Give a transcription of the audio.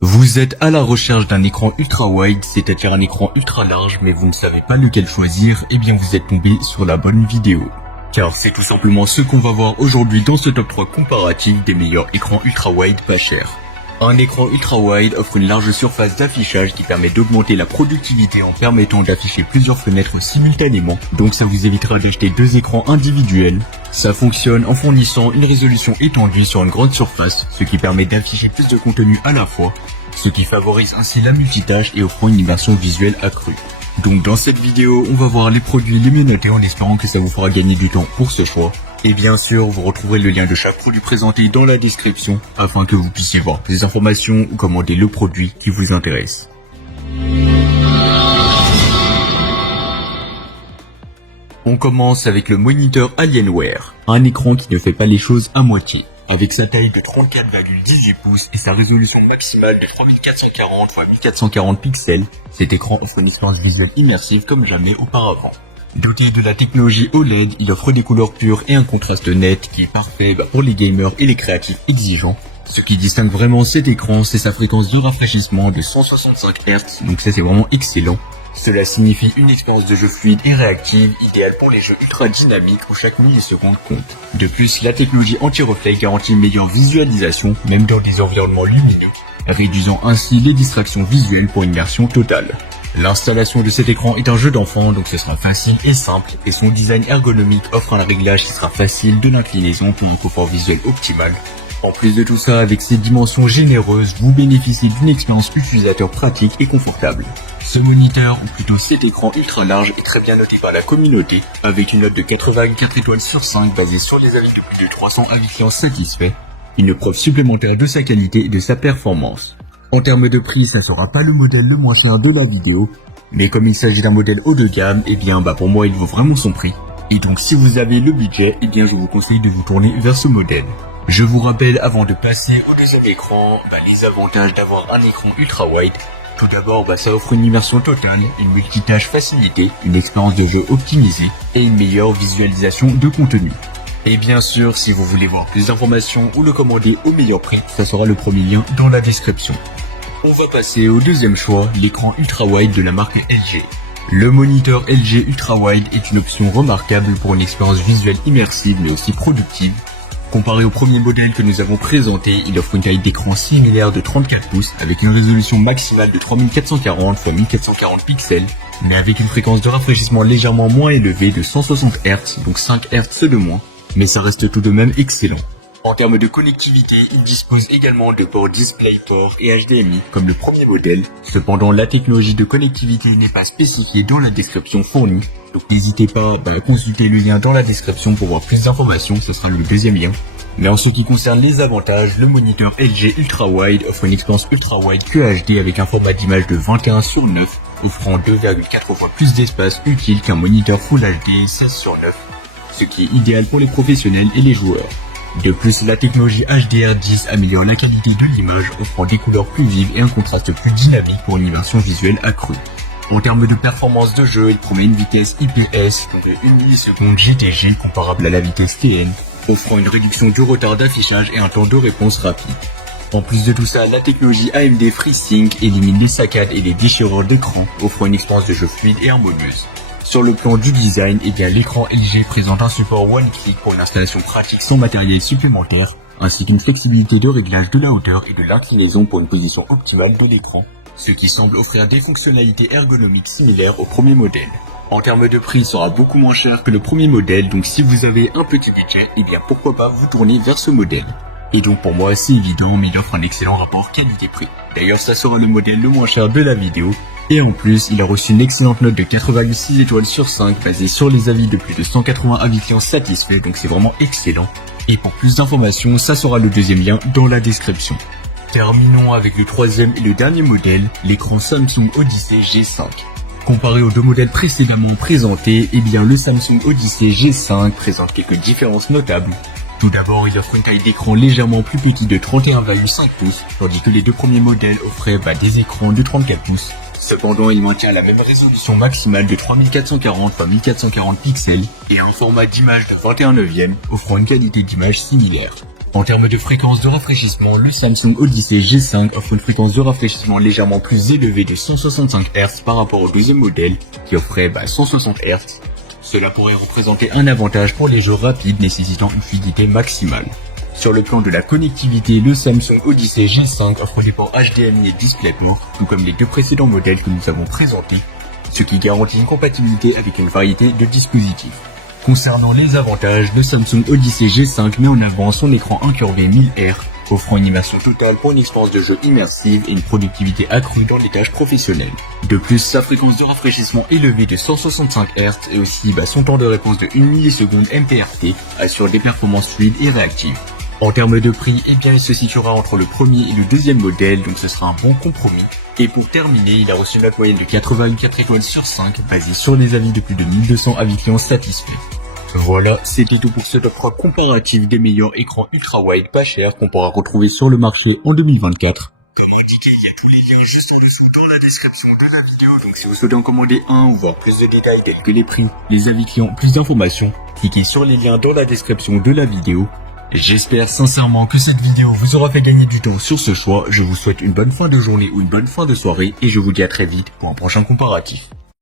Vous êtes à la recherche d'un écran ultra wide, c'est-à-dire un écran ultra large, mais vous ne savez pas lequel choisir, eh bien vous êtes tombé sur la bonne vidéo. Car c'est tout simplement ce qu'on va voir aujourd'hui dans ce top 3 comparatif des meilleurs écrans ultra wide pas chers. Un écran ultra wide offre une large surface d'affichage qui permet d'augmenter la productivité en permettant d'afficher plusieurs fenêtres simultanément, donc ça vous évitera d'acheter deux écrans individuels. Ça fonctionne en fournissant une résolution étendue sur une grande surface, ce qui permet d'afficher plus de contenu à la fois, ce qui favorise ainsi la multitâche et offrant une immersion visuelle accrue. Donc dans cette vidéo, on va voir les produits les mieux notés en espérant que ça vous fera gagner du temps pour ce choix. Et bien sûr, vous retrouverez le lien de chaque produit présenté dans la description afin que vous puissiez voir des informations ou commander le produit qui vous intéresse. On commence avec le moniteur Alienware, un écran qui ne fait pas les choses à moitié. Avec sa taille de 34,18 pouces et sa résolution maximale de 3440 x 1440 pixels, cet écran offre une expérience visuelle immersive comme jamais auparavant. Doté de la technologie OLED, il offre des couleurs pures et un contraste net qui est parfait pour les gamers et les créatifs exigeants. Ce qui distingue vraiment cet écran, c'est sa fréquence de rafraîchissement de 165 Hz, donc ça c'est vraiment excellent. Cela signifie une expérience de jeu fluide et réactive, idéale pour les jeux ultra dynamiques où chaque milliseconde compte. De plus, la technologie anti-reflet garantit une meilleure visualisation, même dans des environnements lumineux, réduisant ainsi les distractions visuelles pour une immersion totale. L'installation de cet écran est un jeu d'enfant, donc ce sera facile et simple, et son design ergonomique offre un réglage qui sera facile de l'inclinaison pour un confort visuel optimal. En plus de tout ça, avec ses dimensions généreuses, vous bénéficiez d'une expérience utilisateur pratique et confortable. Ce moniteur, ou plutôt cet écran ultra large, est très bien noté par la communauté, avec une note de 4,4 étoiles sur 5 basée sur les avis de plus de 300 avis clients satisfaits, une preuve supplémentaire de sa qualité et de sa performance. En termes de prix, ça sera pas le modèle le moins cher de la vidéo, mais comme il s'agit d'un modèle haut de gamme, eh bien pour moi il vaut vraiment son prix. Et donc si vous avez le budget, eh bien je vous conseille de vous tourner vers ce modèle. Je vous rappelle avant de passer au deuxième écran, les avantages d'avoir un écran ultra wide. Tout d'abord, ça offre une immersion totale, une multitâche facilitée, une expérience de jeu optimisée et une meilleure visualisation de contenu. Et bien sûr, si vous voulez voir plus d'informations ou le commander au meilleur prix, ça sera le premier lien dans la description. On va passer au deuxième choix, l'écran ultra wide de la marque LG. Le moniteur LG ultra wide est une option remarquable pour une expérience visuelle immersive mais aussi productive. Comparé au premier modèle que nous avons présenté, il offre une taille d'écran similaire de 34 pouces avec une résolution maximale de 3440 x 1440 pixels, mais avec une fréquence de rafraîchissement légèrement moins élevée de 160 Hz, donc 5 Hz de moins, mais ça reste tout de même excellent. En termes de connectivité, il dispose également de ports DisplayPort et HDMI comme le premier modèle. Cependant, la technologie de connectivité n'est pas spécifiée dans la description fournie. Donc n'hésitez pas à consulter le lien dans la description pour voir plus d'informations, ce sera le deuxième lien. Mais en ce qui concerne les avantages, le moniteur LG Ultra Wide offre une expérience Ultra Wide QHD avec un format d'image de 21:9, offrant 2,4 fois plus d'espace utile qu'un moniteur Full HD 16:9, ce qui est idéal pour les professionnels et les joueurs. De plus, la technologie HDR10 améliore la qualité de l'image, offrant des couleurs plus vives et un contraste plus dynamique pour une immersion visuelle accrue. En termes de performance de jeu, il promet une vitesse IPS, donc de 1 milliseconde GTG comparable à la vitesse TN, offrant une réduction du retard d'affichage et un temps de réponse rapide. En plus de tout ça, la technologie AMD FreeSync élimine les saccades et les déchirures d'écran, offrant une expérience de jeu fluide et harmonieuse. Sur le plan du design, l'écran LG présente un support one-click pour une installation pratique sans matériel supplémentaire, ainsi qu'une flexibilité de réglage de la hauteur et de l'inclinaison pour une position optimale de l'écran, ce qui semble offrir des fonctionnalités ergonomiques similaires au premier modèle. En termes de prix, il sera beaucoup moins cher que le premier modèle, donc si vous avez un petit budget, pourquoi pas vous tourner vers ce modèle. Et donc pour moi c'est évident, mais il offre un excellent rapport qualité-prix. D'ailleurs ça sera le modèle le moins cher de la vidéo. Et en plus, il a reçu une excellente note de 4,6 étoiles sur 5 basée sur les avis de plus de 180 avis clients satisfaits, donc c'est vraiment excellent. Et pour plus d'informations, ça sera le deuxième lien dans la description. Terminons avec le troisième et le dernier modèle, l'écran Samsung Odyssey G5. Comparé aux deux modèles précédemment présentés, le Samsung Odyssey G5 présente quelques différences notables. Tout d'abord, il offre une taille d'écran légèrement plus petite de 31,5 pouces, tandis que les deux premiers modèles offraient des écrans de 34 pouces. Cependant, il maintient la même résolution maximale de 3440 x 1440 pixels et un format d'image de 21/9, offrant une qualité d'image similaire. En termes de fréquence de rafraîchissement, le Samsung Odyssey G5 offre une fréquence de rafraîchissement légèrement plus élevée de 165 Hz par rapport au deuxième modèle qui offrait 160 Hz. Cela pourrait représenter un avantage pour les jeux rapides nécessitant une fluidité maximale. Sur le plan de la connectivité, le Samsung Odyssey G5 offre des ports HDMI et DisplayPort, tout comme les deux précédents modèles que nous avons présentés, ce qui garantit une compatibilité avec une variété de dispositifs. Concernant les avantages, le Samsung Odyssey G5 met en avant son écran incurvé 1000 Hz, offrant une immersion totale pour une expérience de jeu immersive et une productivité accrue dans les tâches professionnelles. De plus, sa fréquence de rafraîchissement élevée de 165 Hz et aussi son temps de réponse de 1 milliseconde MPRT assure des performances fluides et réactives. En termes de prix, il se situera entre le premier et le deuxième modèle, donc ce sera un bon compromis. Et pour terminer, il a reçu une note moyenne de 84 étoiles sur 5, basée sur des avis de plus de 1200 avis clients satisfaits. Voilà, c'était tout pour cette offre comparative des meilleurs écrans ultra-wide pas chers qu'on pourra retrouver sur le marché en 2024. Comme indiqué, il y a tous les liens juste en dessous dans la description de la vidéo, donc si vous souhaitez en commander un ou voir plus de détails tels que les prix, les avis clients, plus d'informations, cliquez sur les liens dans la description de la vidéo. J'espère sincèrement que cette vidéo vous aura fait gagner du temps sur ce choix. Je vous souhaite une bonne fin de journée ou une bonne fin de soirée et je vous dis à très vite pour un prochain comparatif.